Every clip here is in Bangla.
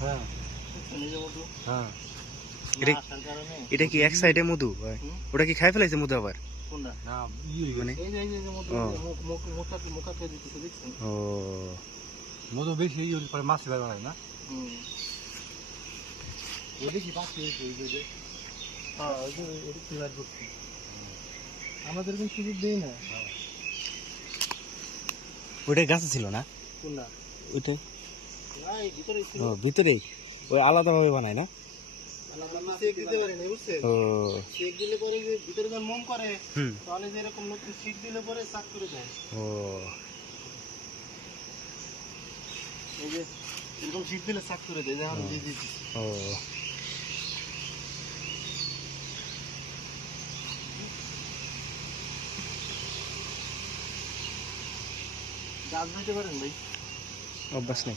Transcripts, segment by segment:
হ্যাঁ। হ্যাঁ। এটা- কি এক সাইডে মধু? ওটা কি খাই ফেলাইছে মধু আবার? না ই হয়ে গেছে। এই যে এই যে এই যে মধু ও। মধু বেশি ই হলে মাছ বের না। হ্যাঁ আমাদের সুযোগ দেই না। ওটা গাছে ছিল না? ওইটা ভিতরে ওই আলাদাভাবে বানায় না? ও। করে এরকম দিলে দেয় যেমন দিয়ে ও। গাছ দিতে পারেন ভাই। অভ্যাস নেই।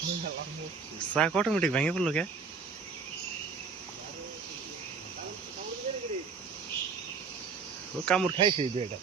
ওর ধরছে ও অন্দে গেছে কে চাক অটোমেটিক ভেঙে পড়ল কে? ও কামড় খাইছে দুই একটা